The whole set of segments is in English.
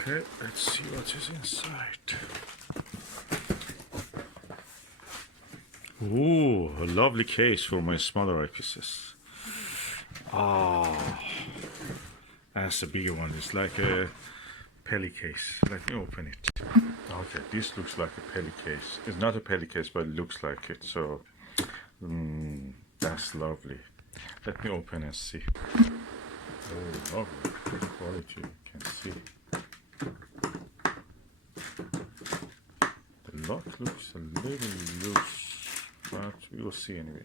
Okay, let's see what is inside. Ooh, a lovely case for my smaller eyepieces. Ah, that's a bigger one. It's like a Pelly case. Let me open it. Okay, this looks like a Pelly case. It's not a Pelly case, but it looks like it. So, that's lovely. Let me open and see. Oh, lovely. Good quality. You can see. The lock looks a little loose, but we will see anyway.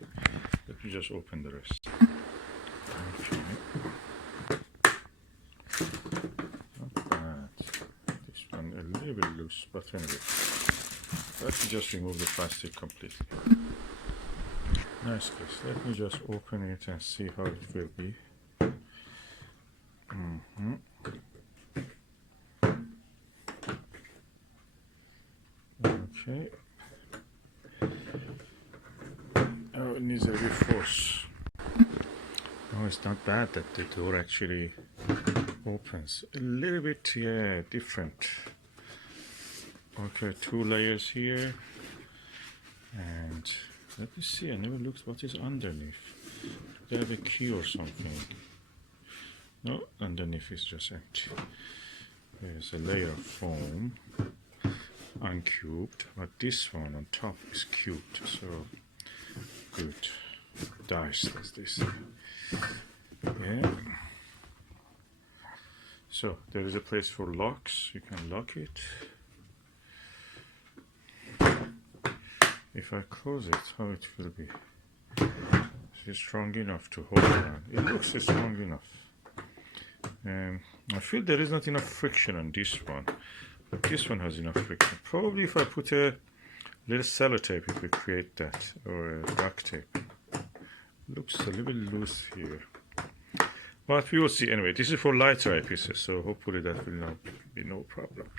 Let me just open the rest. Okay. Not bad. This one a little bit loose, but anyway. Let me just remove the plastic completely. Nice case. Let me just open it and see how it will be. Okay. Oh, it needs a reinforce. Oh, it's not bad that the door actually opens. A little bit, yeah, different. Okay, 2 layers here. And let me see, I never looked what is underneath. Do they have a key or something? No, underneath is just empty. There's a layer of foam, uncubed, but this one on top is cubed, so good. Diced, as they say. Yeah. So there is a place for locks. You can lock it. If I close it, how it will be? Is it strong enough to hold on? It looks strong enough. I feel there is not enough friction on this one, but this one has enough friction. Probably if I put a little sellotape, it will create that, or a duct tape. Looks a little bit loose here, but we will see. Anyway, this is for lighter eyepieces, so hopefully that will not be no problem.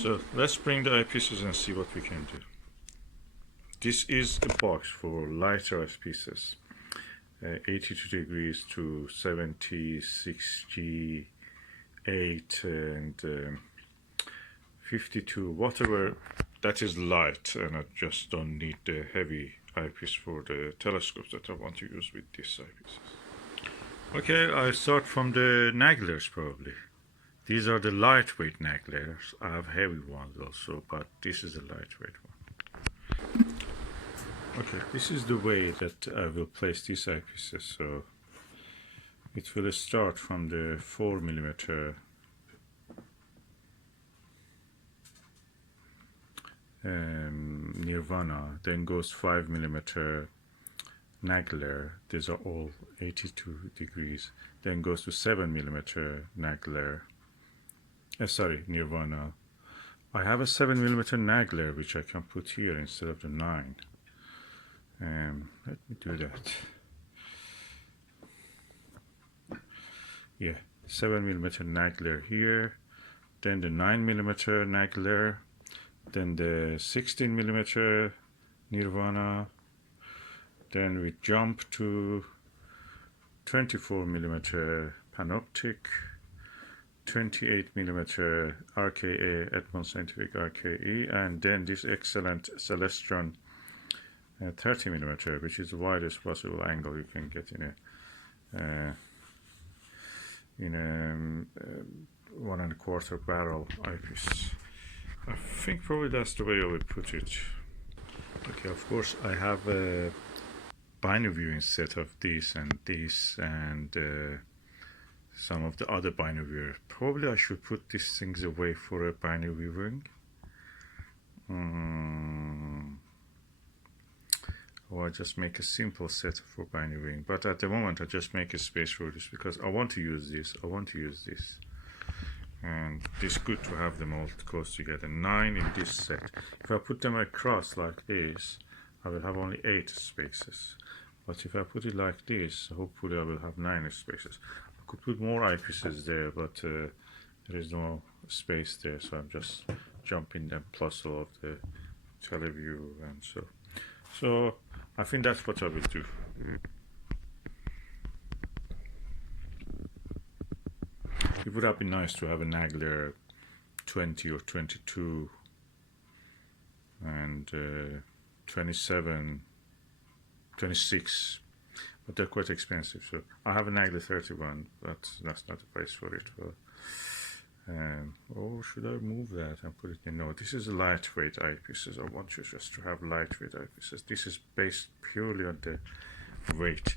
So let's bring the eyepieces and see what we can do. This is a box for lighter eyepieces. 82 degrees to 70, 68, and 52, whatever that is light, and I just don't need the heavy eyepiece for the telescopes that I want to use with these eyepieces. Okay, I start from the Naglers probably. These are the lightweight Naglers. I have heavy ones also, but this is a lightweight one. Okay, this is the way that I will place these eyepieces. So it will start from the 4mm Nirvana, then goes 5mm Nagler. These are all 82 degrees. Then goes to 7mm Nagler. Sorry, Nirvana. I have a 7mm Nagler which I can put here instead of the 9. Let me do that. Yeah, 7mm Nagler here, then the 9mm Nagler, then the 16mm Nirvana, then we jump to 24mm Panoptic, 28mm RKE, Edmund Scientific RKE, and then this excellent Celestron 30mm, which is the widest possible angle you can get in a 1 1/4 barrel eyepiece. I think probably that's the way I would put it. Okay, of course I have a binary viewing set of this and this and some of the other binary viewers. Probably I should put these things away for a binary viewing. Or I just make a simple set for binary viewing, but at the moment I just make a space for this because I want to use this, I want to use this, and it's good to have them all close together. 9 in this set. If I put them across like this, I will have only 8 spaces, but if I put it like this, hopefully I will have 9 spaces. I could put more eyepieces there, but there is no space there, so I'm just jumping them plus all of the Televue and so I think that's what I will do. It would have been nice to have a Nagler 20 or 22 and 27, 26, but they're quite expensive. So I have a Nagler 31, but that's not the price for it. Well, or should I move that and put it in? No, this is a lightweight eyepieces. I want you just to have lightweight eyepieces. This is based purely on the weight.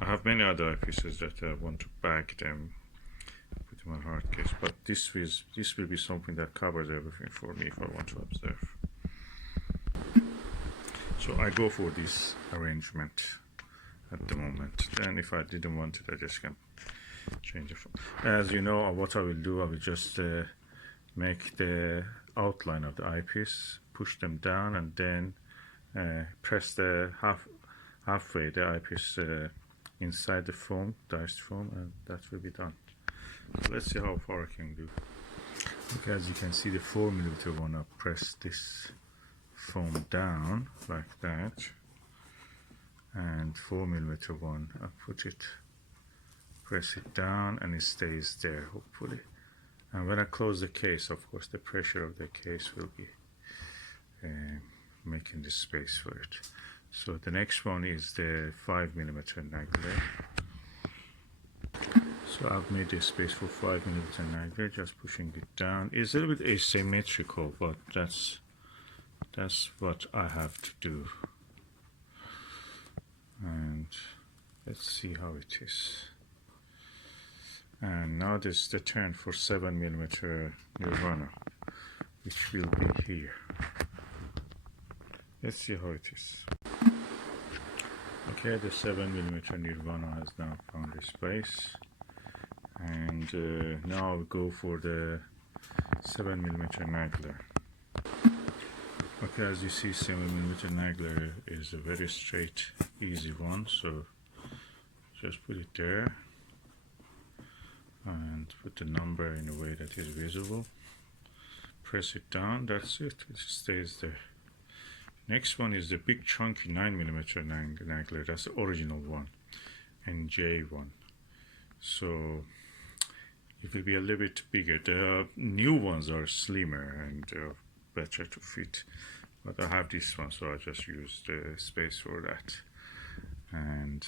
I have many other eyepieces that I want to bag them, put in my hard case, but this will be something that covers everything for me if I want to observe. So I go for this arrangement at the moment. Then if I didn't want it, I just can change it. As you know, what I will do, I will just make the outline of the eyepiece, push them down, and then press the halfway the eyepiece inside the foam, diced foam, and that will be done. So let's see how far I can do. Okay, as you can see, the 4mm one, I press this foam down like that, and 4mm one, I press it down, and it stays there hopefully. And when I close the case, of course, the pressure of the case will be making the space for it. So the next one is the 5mm Nagler. So I've made a space for 5mm Nagler, just pushing it down. It's a little bit asymmetrical, but that's what I have to do. And let's see how it is. And now this is the turn for 7mm Nirvana, which will be here. Let's see how it is. Okay, the 7mm Nirvana has now found its place, and now I'll go for the 7mm Nagler. Okay, as you see, 7mm Nagler is a very straight, easy one, so just put it there and put the number in a way that is visible. Press it down, that's it, it stays there. Next one is the big chunky 9mm Nagler, that's the original one, and J1. So it will be a little bit bigger. The new ones are slimmer and better to fit, but I have this one, so I just use the space for that and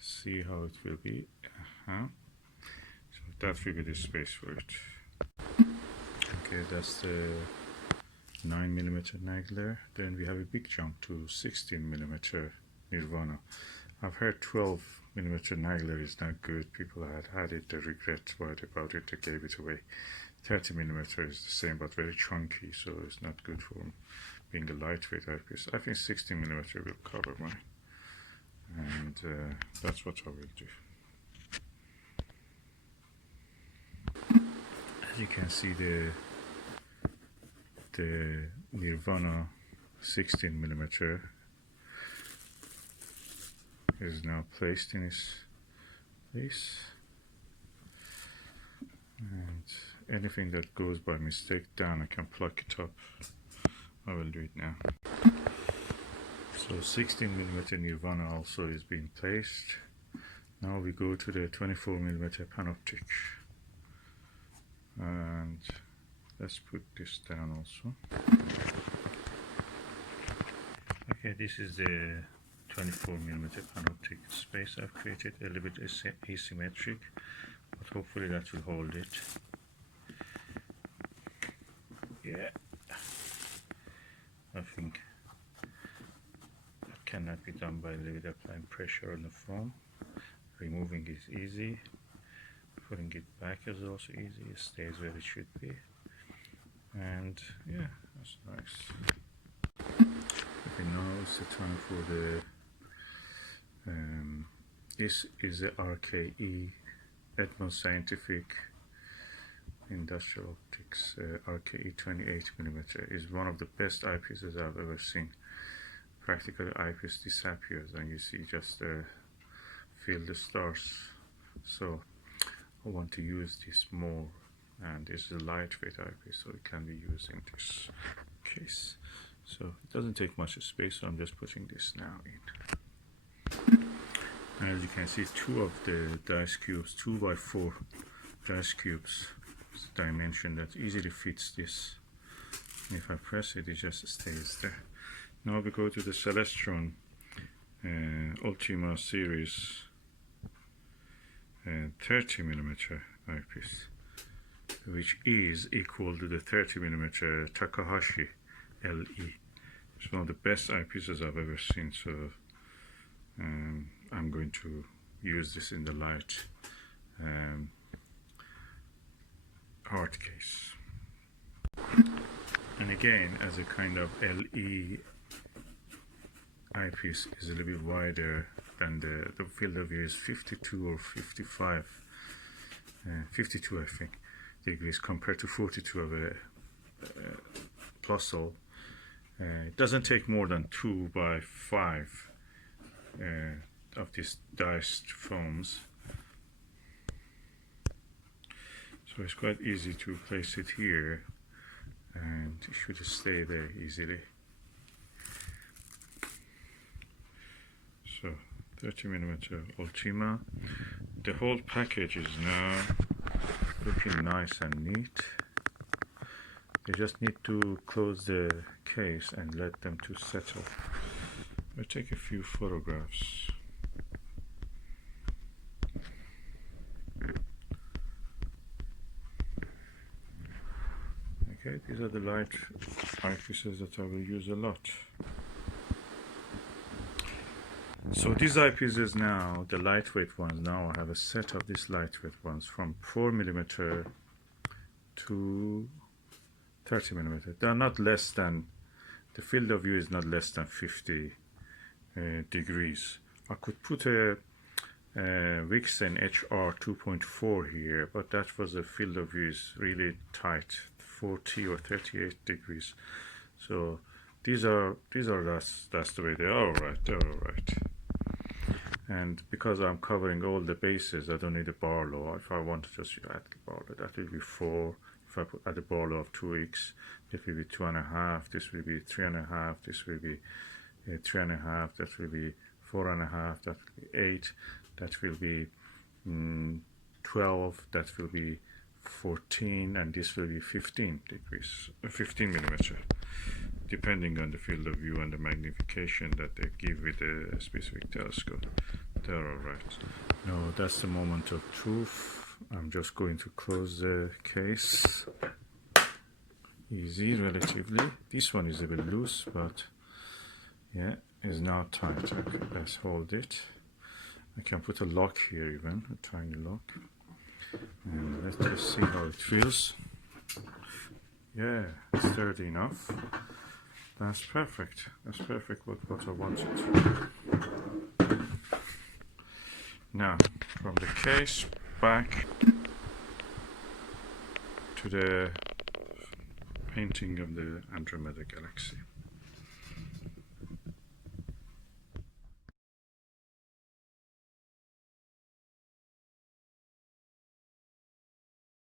see how it will be. So that will be the space for it. Okay, that's the 9mm Nagler. Then we have a big jump to 16mm Nirvana. I've heard 12mm Nagler is not good. People had it, they regret about it, they gave it away. 30mm is the same, but very chunky, so it's not good for being a lightweight eyepiece. I think 16mm will cover mine, and that's what I will do. As you can see, the Nirvana 16mm is now placed in its place, and anything that goes by mistake down, I can pluck it up. I will do it now. So 16mm Nirvana also is being placed. Now we go to the 24mm Panoptic, and let's put this down also. Okay, this is the 24mm Panoptic space I've created, a little bit asymmetric, but hopefully that will hold it. Yeah, I think that cannot be done by a little bit applying pressure on the foam. Removing is easy, putting it back is also easy, it stays where it should be, and yeah, that's nice. Okay, now it's the time for the this is the RKE Edmund Scientific Industrial Optics RKE 28mm. Is one of the best eyepieces I've ever seen. Practically, eyepiece disappears and you see just feel the stars. So I want to use this more, and this is a lightweight eyepiece, so it can be used in this case. So it doesn't take much space, so I'm just putting this now in. And as you can see, two of the dice cubes, 2x4 glass cubes, dimension that easily fits this. And if I press it, it just stays there. Now we go to the Celestron Ultima series 30mm eyepiece, which is equal to the 30mm Takahashi LE. It's one of the best eyepieces I've ever seen, so I'm going to use this in the light hard case. And again, as a kind of LE eyepiece is a little bit wider than the field of view is 52 or 55, 52 I think degrees compared to 42 of a Plusle. It doesn't take more than 2 by 5 of these diced foams, so it's quite easy to place it here and it should stay there easily. So 30mm Ultima. The whole package is now looking nice and neat. You just need to close the case and let them to settle. I'll take a few photographs. Okay, these are the light eyepieces that I will use a lot. So these eyepieces now, the lightweight ones, now I have a set of these lightweight ones from 4mm to 30mm. They are not less than, the field of view is not less than 50 degrees. I could put a Vixen HR 2.4 here, but that was the field of view is really tight, 40 or 38 degrees. So that's the way they are. They're all right. And because I'm covering all the bases, I don't need a Barlow. If I want to just add the Barlow, that will be 4. If I add a Barlow of 2x, it will be 2.5. This will be 3.5. This will be 3.5. That will be 4.5. That will be 8. That will be 12. That will be 14, and this will be 15 degrees, 15mm, depending on the field of view and the magnification that they give with a specific telescope. They're all right. Now that's the moment of truth. I'm just going to close the case. Easy, relatively. This one is a bit loose, but yeah, it's now tight. Okay, let's hold it. I can put a lock here, even a tiny lock. And let's just see how it feels. Yeah, it's sturdy enough. That's perfect. That's perfect what I wanted. Now, from the case back to the painting of the Andromeda Galaxy.